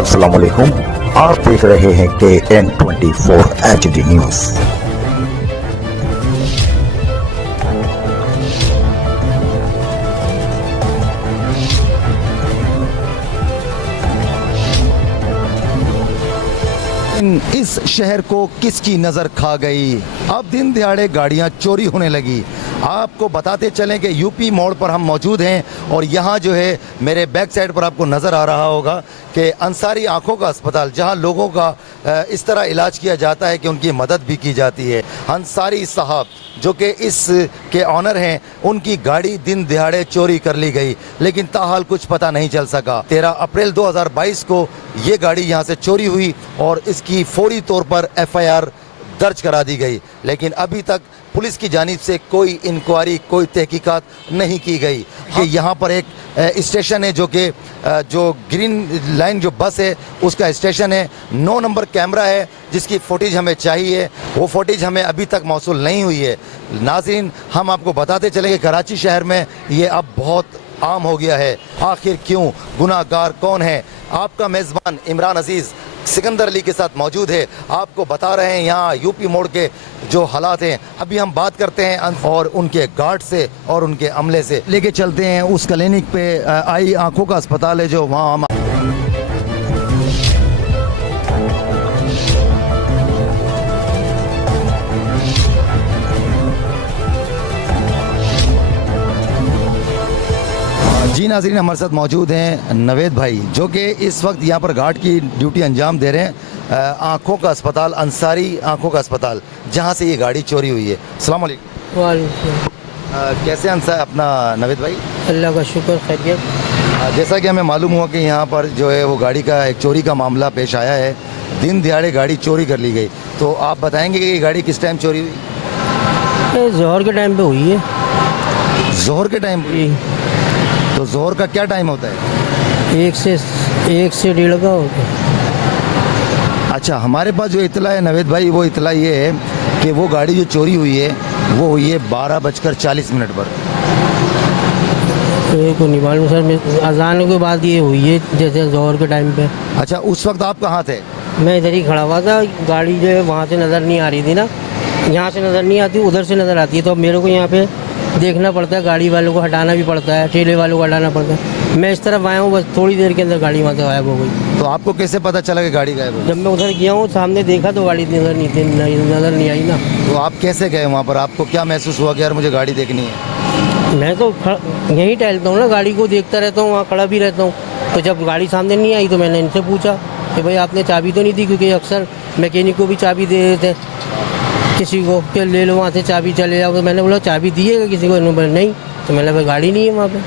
अस्सलाम वालेकुम। आप देख रहे हैं KN24 HD न्यूज। इस शहर को किसकी नज़र खा गई। अब दिन दिहाड़े गाड़ियां चोरी होने लगी। आपको बताते चलें कि यूपी मोड़ पर हम मौजूद हैं और यहाँ जो है मेरे बैक साइड पर आपको नज़र आ रहा होगा कि अंसारी आँखों का अस्पताल, जहाँ लोगों का इस तरह इलाज किया जाता है कि उनकी मदद भी की जाती है। अंसारी साहब जो कि इस के ऑनर हैं, उनकी गाड़ी दिन दिहाड़े चोरी कर ली गई, लेकिन ताहाल कुछ पता नहीं चल सका। 13 अप्रैल 2022 को ये गाड़ी यहाँ से चोरी हुई और इसकी फौरी तौर पर FIR दर्ज करा दी गई, लेकिन अभी तक पुलिस की जानिब से कोई इंक्वायरी, कोई तहकीकात नहीं की गई। कि यहाँ पर एक स्टेशन है जो कि जो ग्रीन लाइन जो बस है उसका स्टेशन है। 9 नंबर कैमरा है जिसकी फुटेज हमें चाहिए, वो फुटेज हमें अभी तक मौसूल नहीं हुई है। नाज़रीन, हम आपको बताते चलें कि कराची शहर में ये अब बहुत आम हो गया है। आखिर क्यों, गुनाहगार कौन है? आपका मेज़बान इमरान अजीज़ सिकंदर अली के साथ मौजूद है, आपको बता रहे हैं यहाँ यूपी मोड़ के जो हालात हैं। अभी हम बात करते हैं और उनके गार्ड से और उनके अमले से लेके चलते हैं उस क्लिनिक पे। आई आंखों का अस्पताल है जो वहाँ हम जी। नाज़रीन, हमारे साथ मौजूद हैं नवेद भाई जो कि इस वक्त यहाँ पर गार्ड की ड्यूटी अंजाम दे रहे हैं। आँखों का अस्पताल, अंसारी आँखों का अस्पताल, जहाँ से ये गाड़ी चोरी हुई है। अस्सलाम वालेकुम। वालेकुम। कैसे अपना नवेद भाई? अल्लाह का शुक्र, खैरियत। जैसा कि हमें मालूम हुआ कि यहाँ पर जो है वो गाड़ी का एक चोरी का मामला पेश आया है। दिन दिहाड़े गाड़ी चोरी कर ली गई, तो आप बताएंगे कि ये गाड़ी किस टाइम चोरी हुई? जोहर के टाइम पे हुई है। जोहर के टाइम? तो जोहर का क्या टाइम होता है? 1 से 1:30 का होता है। अच्छा, हमारे पास जो इतला है नवेद भाई, वो इतला ये है कि वो गाड़ी जो चोरी हुई है वो हुई है 12:40 पर। को नहीं मालूम सर, मैं अजान के बाद ये हुई है, जैसे जोहर के टाइम पे। अच्छा, उस वक्त आप कहाँ थे? मैं इधर ही खड़ा हुआ था। गाड़ी जो है वहाँ से नज़र नहीं आ रही थी ना, यहाँ से नज़र नहीं आती, उधर से नज़र आती है। तो अब मेरे को यहाँ पे देखना पड़ता है, गाड़ी वालों को हटाना भी पड़ता है, ठेले वालों को हटाना पड़ता है। मैं इस तरफ आया हूँ, बस थोड़ी देर के अंदर गाड़ी वहाँ से गायब हो गई। तो आपको कैसे पता चला कि गाड़ी गायब हो गई? जब मैं उधर गया हूँ, सामने देखा तो गाड़ी नज़र नहीं आई ना। तो आप कैसे गए वहाँ पर? आपको क्या महसूस हुआ कि यार मुझे गाड़ी देखनी है? मैं तो यहीं टहलता हूँ ना, गाड़ी को देखता रहता हूँ, वहाँ खड़ा भी रहता हूँ। तो जब गाड़ी सामने नहीं आई तो मैंने इनसे पूछा कि भाई आपने चाबी तो नहीं दी, क्योंकि अक्सर मैकेनिक को भी चाबी दे देते किसी को कि ले लो वहाँ से चाबी, चले जाओ। तो मैंने बोला चाबी दिएगा किसी को? नहीं। तो मैंने भाई गाड़ी नहीं है वहाँ पे।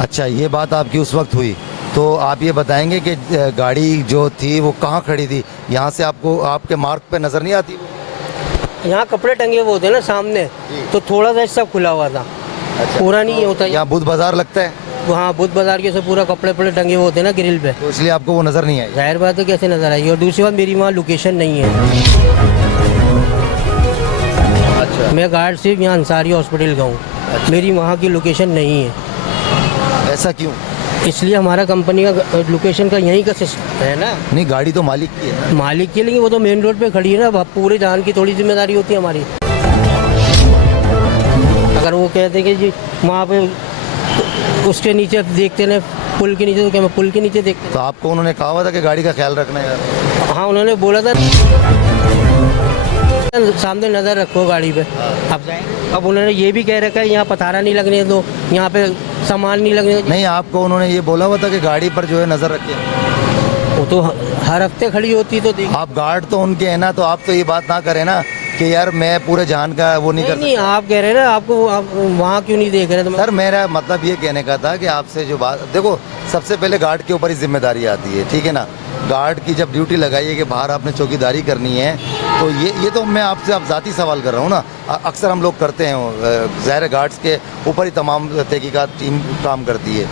अच्छा, ये बात आपकी उस वक्त हुई। तो आप ये बताएंगे कि गाड़ी जो थी वो कहाँ खड़ी थी? यहाँ से आपको आपके मार्ग पे नज़र नहीं आती? यहाँ कपड़े टंगे हुए होते ना सामने, तो थोड़ा सा हिस्सा खुला हुआ था। अच्छा, पूरा नहीं होता। यहाँ बुध बाजार लगता है, वहाँ बुध बाजार के से पूरा कपड़े टंगे हुए होते ना ग्रिल पे, तो इसलिए आपको वो नज़र नहीं आई। जाहिर बात है, कैसे नज़र आएगी। और दूसरी बात, मेरी वहाँ लोकेशन नहीं है। अच्छा, मैं गार्ड सिर्फ यहाँ अंसारी हॉस्पिटल का हूँ। अच्छा। मेरी वहाँ की लोकेशन नहीं है। ऐसा क्यों? इसलिए हमारा कंपनी का लोकेशन का यहीं का सिस्टम है ना। नहीं, गाड़ी तो मालिक की है। मालिक की, लेकिन वो तो मेन रोड पे खड़ी है ना। पूरे जान की थोड़ी जिम्मेदारी होती है हमारी। अगर वो कहते कि जी वहाँ पे उसके नीचे देखते ना, पुल के नीचे, तो क्या मैं पुल के नीचे देखते? तो आपको उन्होंने कहा हुआ था कि गाड़ी का ख्याल रखना है? हाँ, उन्होंने बोला था सामने नज़र रखो गाड़ी पे। अब उन्होंने ये भी कह रखा है यहाँ पथारा नहीं लगने दो, यहाँ पे सामान नहीं लगने दो। नहीं, आपको उन्होंने ये बोला हुआ था कि गाड़ी पर जो है नज़र रखें? वो तो हर हफ्ते खड़ी होती। तो आप गार्ड तो उनके हैं ना, तो आप तो ये बात ना करें ना कि यार मैं पूरे जान का वो नहीं कर सकता। नहीं, आप कह रहे हैं ना, आपको आप वहाँ क्यों नहीं देख रहे? तो सर, मेरा मतलब ये कहने का था कि आपसे जो बात, देखो सबसे पहले गार्ड के ऊपर ही जिम्मेदारी आती है, ठीक है ना। गार्ड की जब ड्यूटी लगाई है कि बाहर आपने चौकीदारी करनी है, तो ये तो मैं आपसे अब ज़ाती सवाल कर रहा हूँ ना। अक्सर हम लोग करते हैं, ज़ाहिर गार्ड्स के ऊपर ही तमाम तहकीकात टीम काम करती है।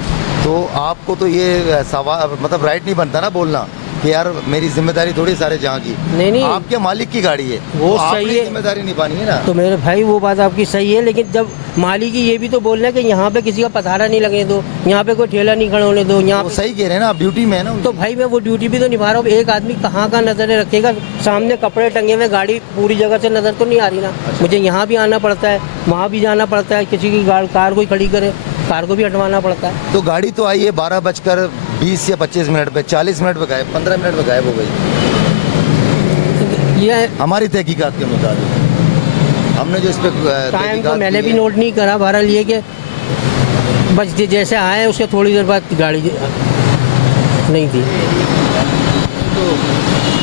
तो आपको तो ये सवाल मतलब राइट नहीं बनता ना बोलना कि यार मेरी जिम्मेदारी थोड़ी सारे जहाँ की, नहीं। आपके मालिक की गाड़ी है, वो तो आपने सही है। जिम्मेदारी निभानी है ना। तो मेरे भाई वो बात आपकी सही है, लेकिन जब मालिक ही ये भी तो बोल रहे हैं कि यहाँ पे किसी का पथारा नहीं लगने दो, यहाँ पे कोई ठेला नहीं खड़ा होने दो, यहाँ वो पे सही कह रहे हैं ना, आप ड्यूटी में है ना। तो भाई मैं वो ड्यूटी भी तो निभा रहा हूँ। एक आदमी कहाँ का नजर रखेगा, सामने कपड़े टंगे हुए, गाड़ी पूरी जगह से नजर तो नहीं आ रही ना। मुझे यहाँ भी आना पड़ता है, वहाँ भी जाना पड़ता है, किसी की कार कोई खड़ी करे, कार को भी हटवाना पड़ता है। तो गाड़ी तो आई है 12:20 या 25 मिनट पे, 40 मिनट पे गायब, 15 मिनट पे गायब हो गई। ये हमारी तहकीकात के मुताबिक हमने जो इस पे टाइम तो मैंने भी नोट नहीं करा, बहरहाल ये कि बस जैसे आए उसके थोड़ी देर बाद गाड़ी नहीं थी। तो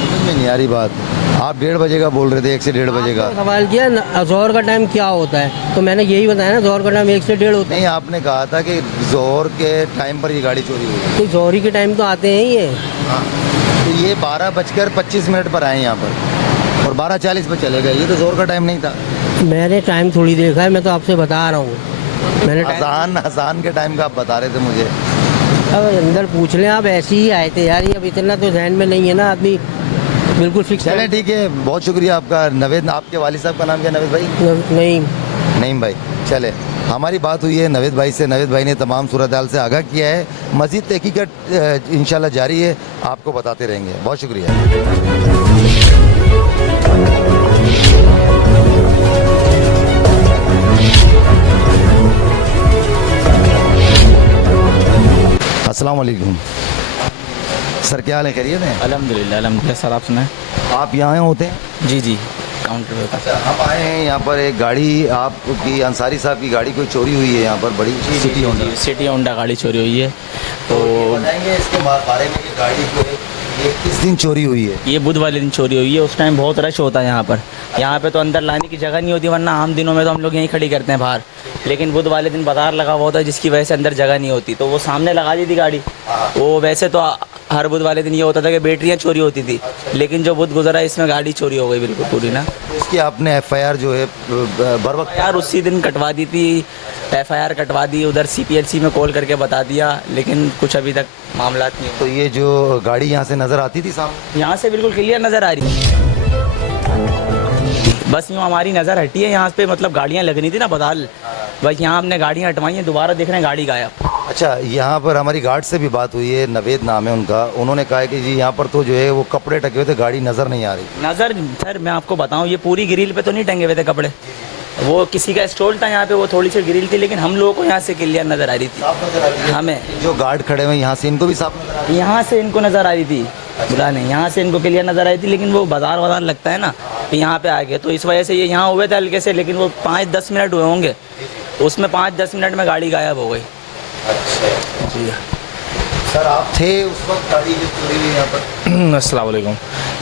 समझ में नहीं आ रही बात। आप 1:30 बजे का बोल रहे थे, 1 से 1:30 बजे का। आपने सवाल किया जोहर का टाइम क्या होता है, तो मैंने यही बताया ना, जोहर का टाइम 1 से 1:30 होता है। नहीं, आपने कहा था कि जोहर के टाइम पर ये गाड़ी चोरी हुई है। तो जोहरी के टाइम तो आते हैं ये। हाँ, तो ये 12:25 पर आए यहाँ पर और 12:40 पे चले गए। ये तो जोहर का टाइम नहीं था। मैंने टाइम थोड़ी देखा है, मैं तो आपसे बता रहा हूँ। मैंने आसान के टाइम का आप बता रहे थे मुझे। अब अंदर पूछ लें, आप ऐसे ही आए थे यार, ये अब इतना तो जहन में नहीं है ना आदमी बिल्कुल फिक्स। चलें ठीक है, बहुत शुक्रिया आपका। नवेद, आपके वालिद साहब का नाम क्या? नवेद भाई? नहीं नहीं भाई। चले, हमारी बात हुई है नवेद भाई से। नवेद भाई ने तमाम सूरत हाल से आगाह किया है। मज़ीद तहकीकात इंशाल्लाह जारी है, आपको बताते रहेंगे। बहुत शुक्रिया। अस्सलाम वालेकुम सर, क्या हाल है? खैरियत है? अल्हम्दुलिल्लाह सर, आप सुनाएं। आप यहाँ होते हैं? जी काउंटर पे। अच्छा, हम आए हैं यहाँ पर। एक गाड़ी आपकी, अंसारी साहब की गाड़ी कोई चोरी हुई है यहाँ पर, बड़ी सिटी होंडा गाड़ी चोरी हुई है। तो बताएंगे इसके बारे में कि गाड़ी को ये किस दिन चोरी हुई है? ये बुध वाले दिन चोरी हुई है। उस टाइम बहुत रश होता है यहाँ पर। यहाँ पे तो अंदर लाने की जगह नहीं होती, वरना आम दिनों में तो हम लोग यहीं खड़ी करते हैं बाहर। लेकिन बुध वाले दिन बाजार लगा हुआ होता है, जिसकी वजह से अंदर जगह नहीं होती, तो वो सामने लगा दी थी गाड़ी। वो वैसे तो हर बुध वाले दिन ये होता था कि बैटरियाँ चोरी होती थी, लेकिन जो बुध गुजरा इसमें गाड़ी चोरी हो गई बिल्कुल पूरी ना। इसकी आपने FIR जो है बर वक्त यार उसी दिन कटवा दी थी, FIR कटवा दी, उधर CPLC में कॉल करके बता दिया, लेकिन कुछ अभी तक मामला नहीं हुआ। तो ये जो गाड़ी यहाँ से नज़र आती थी सामने, यहाँ से बिल्कुल क्लियर नज़र आ रही है। बस यूँ हमारी नज़र हटी है यहाँ पे, मतलब गाड़ियाँ लगनी थी ना बदाल, बस यहाँ हमने गाड़ियाँ हटवाई हैं, दोबारा देख रहे हैं गाड़ी गायब। अच्छा, यहाँ पर हमारी गार्ड से भी बात हुई है, नवेद नाम है उनका। उन्होंने कहा है कि जी यहाँ पर तो जो है वो कपड़े टके हुए थे, गाड़ी नज़र नहीं आ रही। नज़र सर मैं आपको बताऊँ, ये पूरी ग्रिल पे तो नहीं टंगे हुए थे कपड़े, वो किसी का स्टॉल था यहाँ पे, वो थोड़ी सी ग्रिल थी, लेकिन हम लोगों को यहाँ से क्लियर नज़र आ रही थी। हमें जो गार्ड खड़े हुए यहाँ से इनको भी साफ नजर आ रही है? यहाँ से इनको नज़र आ रही थी, बुरा नहीं, यहाँ से इनको क्लियर नज़र आई थी, लेकिन वो बाजार लगता है ना, कि यहाँ पे आ गए, तो इस वजह से ये यहाँ हुए थे हल्के से, लेकिन वो 5-10 मिनट हुए होंगे, उसमें 5-10 मिनट में गाड़ी गायब हो गई। जी सर, आप थे उस वक्त गाड़ी जो चोरी हुई यहाँ पर? अस्सलाम वालेकुम।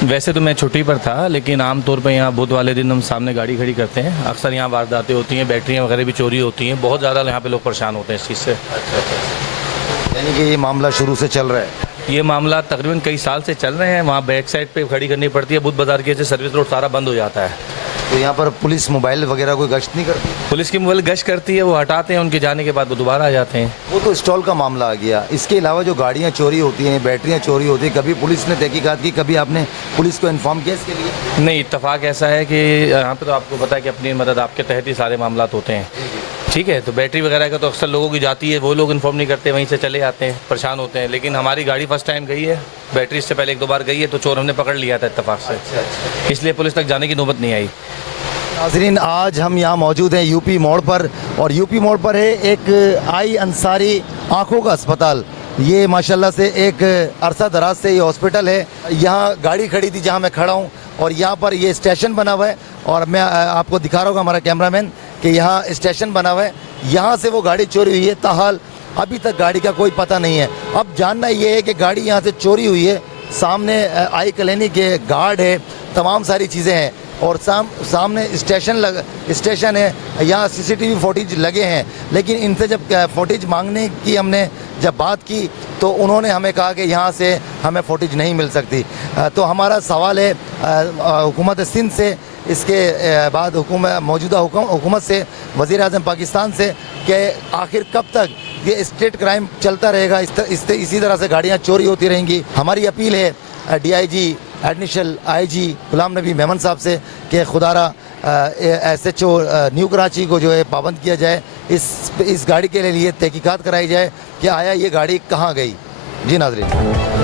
वैसे तो मैं छुट्टी पर था, लेकिन आमतौर पर यहाँ बुध वाले दिन हम सामने गाड़ी खड़ी करते हैं। अक्सर यहाँ वारदातें होती हैं, बैटरियाँ वगैरह भी चोरी होती हैं, बहुत ज़्यादा यहाँ पे लोग परेशान होते हैं इस चीज़ से। यानी कि ये मामला शुरू से चल रहा है? ये मामला तकरीबन कई साल से चल रहे हैं। वहाँ बैक साइड पे खड़ी करनी पड़ती है, बुध बाज़ार की वजह से सर्विस रोड सारा बंद हो जाता है। तो यहाँ पर पुलिस मोबाइल वगैरह कोई गश्त नहीं करती? पुलिस की मोबाइल गश्त करती है, वो हटाते हैं, उनके जाने के बाद वो दोबारा आ जाते हैं। वो तो स्टॉल का मामला आ गया। इसके अलावा जो गाड़ियाँ चोरी होती हैं, बैटरियाँ चोरी होती हैं, कभी पुलिस ने तहकीकात की, कभी आपने पुलिस को इन्फॉर्म किया इसके लिए? नहीं, इत्तफाक ऐसा है कि यहाँ पे तो आपको पता है कि अपनी मदद आपके तहत ही सारे मामला होते हैं। ठीक है, तो बैटरी वगैरह का तो अक्सर लोगों की जाती है, वो लोग इन्फॉर्म नहीं करते, वहीं से चले जाते हैं, परेशान होते हैं। लेकिन हमारी गाड़ी फर्स्ट टाइम गई है, बैटरी इससे पहले 1-2 बार गई है, तो चोर हमने पकड़ लिया था इत्तफाक से, इसलिए पुलिस तक जाने की नौबत नहीं आई। नाज़रीन, आज हम यहाँ मौजूद हैं यूपी मोड़ पर, और यूपी मोड़ पर है एक आई अंसारी आँखों का अस्पताल। ये माशाल्लाह से एक अरसा दराज से ये हॉस्पिटल है। यहाँ गाड़ी खड़ी थी जहाँ मैं खड़ा हूँ, और यहाँ पर ये स्टेशन बना हुआ है, और मैं आपको दिखा रहा हूँ हमारा कैमरामैन कि यहाँ स्टेशन बना हुआ है। यहाँ से वो गाड़ी चोरी हुई है, ताहाल अभी तक गाड़ी का कोई पता नहीं है। अब जानना ये है कि गाड़ी यहाँ से चोरी हुई है, सामने आई क्लिनिक के गार्ड है, तमाम सारी चीज़ें हैं, और सामने स्टेशन है, यहाँ CCTV फुटेज लगे हैं। लेकिन इनसे जब फुटेज मांगने की हमने जब बात की, तो उन्होंने हमें कहा कि यहाँ से हमें फुटेज नहीं मिल सकती। तो हमारा सवाल है हुकूमत सिंध से, इसके बाद मौजूदा हुकूमत से, वज़ीर आज़म पाकिस्तान से, कि आखिर कब तक ये स्टेट क्राइम चलता रहेगा, इसी तरह से गाड़ियाँ चोरी होती रहेंगी। हमारी अपील है DIG additional IG Ghulam Nabi Memon साहब से कि खुदारा SHO न्यू कराची को जो है पाबंद किया जाए, इस गाड़ी के लिए तहकीकात कराई जाए कि आया ये गाड़ी कहाँ गई। जी नाज़रीन,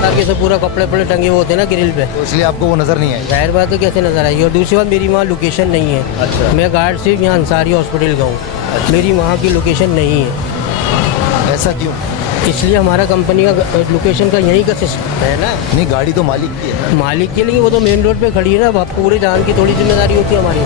ताकि सब पूरा कपड़े वपड़े टंगे हुए होते हैं ना ग्रिल पे, तो इसलिए आपको वो नज़र नहीं आई। जाहिर बात है कैसे नज़र आई। और दूसरी बात, मेरी वहाँ लोकेशन नहीं है। अच्छा। मैं गार्ड सिर्फ यहाँ अंसारी हॉस्पिटल का हूँ, मेरी वहाँ की लोकेशन नहीं है। ऐसा क्यों? इसलिए हमारा कंपनी का लोकेशन का यहीं का सिस्टम है ना, नहीं, गाड़ी तो मालिक की है। मालिक के लिए। वो तो मेन रोड पे खड़ी है ना, अब पूरे जान की थोड़ी जिम्मेदारी होती है हमारी।